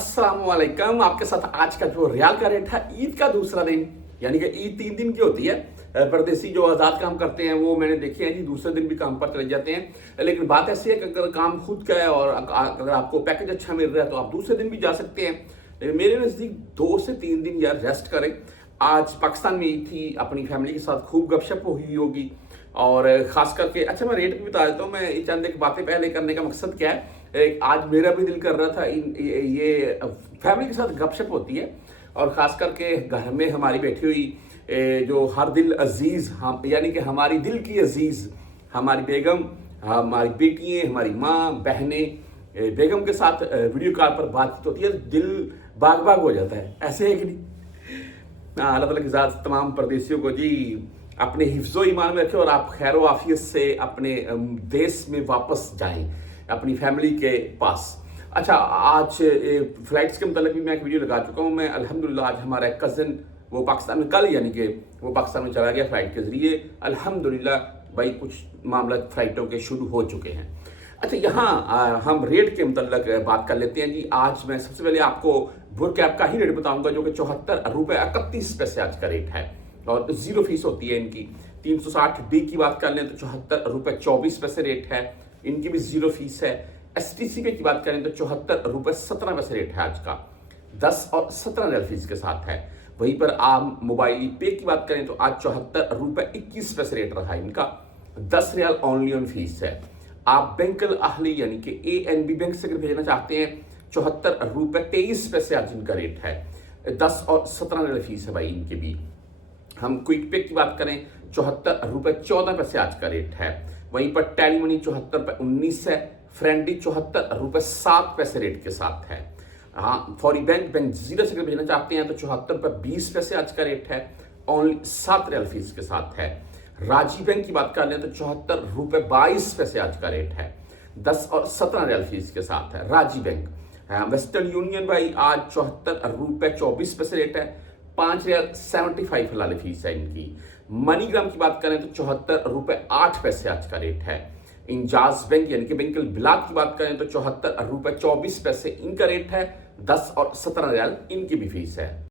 अस्सलाम वालेकुम। आपके साथ आज का जो रियाल का रेट है ईद का दूसरा दिन, यानी कि ईद 3 दिन की होती है। परदेसी जो आज़ाद काम करते हैं वो मैंने देखे हैं जी, दूसरे दिन भी काम पर चले जाते हैं। लेकिन बात ऐसी है कि अगर काम खुद का है और अगर आपको पैकेज अच्छा मिल रहा है तो आप दूसरे दिन भी जा सकते हैं। लेकिन मेरे नज़दीक 2 से 3 दिन यार रेस्ट करें। आज पाकिस्तान में ईद थी, अपनी फैमिली के साथ खूब गपशप हुई होगी। और खास करके अच्छा मैं रेट भी बता देता हूँ। मैं चंद एक बातें पहले करने का मकसद क्या है, आज मेरा भी दिल कर रहा था ये फैमिली के साथ गपशप होती है। और ख़ास करके घर में हमारी बैठी हुई जो हर दिल अजीज़ हम, यानी कि हमारी दिल की अजीज़ हमारी बेगम, हमारी बेटियाँ, हमारी माँ बहनें, बेगम के साथ वीडियो कॉल पर बातचीत होती है, दिल बाग बाग हो जाता है। ऐसे है कि नहीं? अल्लाह ताला की ज़ात तमाम परदेसियों को जी अपने हिफ्ज़ो ईमान में रखे और आप खैर आफियत से अपने देश में वापस जाएं, अपनी फैमिली के पास। अच्छा, आज फ्लाइट्स के मतलब भी मैं एक वीडियो लगा चुका हूँ। मैं अल्हम्दुलिल्लाह आज हमारा एक कज़न वो पाकिस्तान में कल, यानी कि वो पाकिस्तान में चला गया फ्लाइट के ज़रिए। अल्हम्दुलिल्लाह भाई कुछ मामला फ़्लाइटों के शुरू हो चुके हैं। अच्छा, यहाँ हम रेट के मतलब बात कर लेते हैं जी। आज मैं सबसे पहले आपको बुर कैब का ही रेट बताऊंगा, जो कि 74 रुपये 31 पैसे आज का रेट है और 0 फीस होती है इनकी। 360D की बात कर लें तो 74 रुपये 24 पैसे रेट है, इनकी भी 0 फीस है। STC पे की बात करें तो 74 रुपये 17 पैसे रेट है आज का, 10 और 17 रियल फीस के साथ है। वहीं पर आम मोबाइल पे की बात करें तो आज 74 रुपये 21 पैसे रेट रहा है इनका, 10 रियाल ऑनली ऑन फीस है। आप बैंक अल अहली यानी कि ANB बैंक से अगर भेजना चाहते हैं 74 रुपये 23 पैसे आज इनका रेट है, 10 और 17 रियल फीस है भाई इनके भी। हम क्विक पे की बात करें 74 रुपये 14 पैसे आज का रेट है। वहीं पर टेली मनी 74 रुपये 19 है, फ्रेंडी 74 रुपये 7 पैसे रेट के साथ है। हाँ, फॉरी बैंक जीरो से अगर भेजना चाहते हैं तो 74 रुपये 20 पैसे आज का रेट है, ओनली 7 रियल फीस के साथ है। राजी बैंक की बात कर लें तो 74 रुपये 22 पैसे आज का रेट है, 10 और 17 रियल फीस के साथ है राजी बैंक। वेस्टर्न यूनियन भाई आज 74 रुपये 24 पैसे रेट है, 5 रियल 75 हलाल फीस है इनकी। मनीग्राम की बात करें तो 74 रुपये 8 पैसे आज का रेट है। इंजाज बैंक यानी कि बैंक अल बिलाद की बात करें तो 74 रुपये 24 पैसे इनका रेट है, 10 और 17 रियाल इनकी भी फीस है।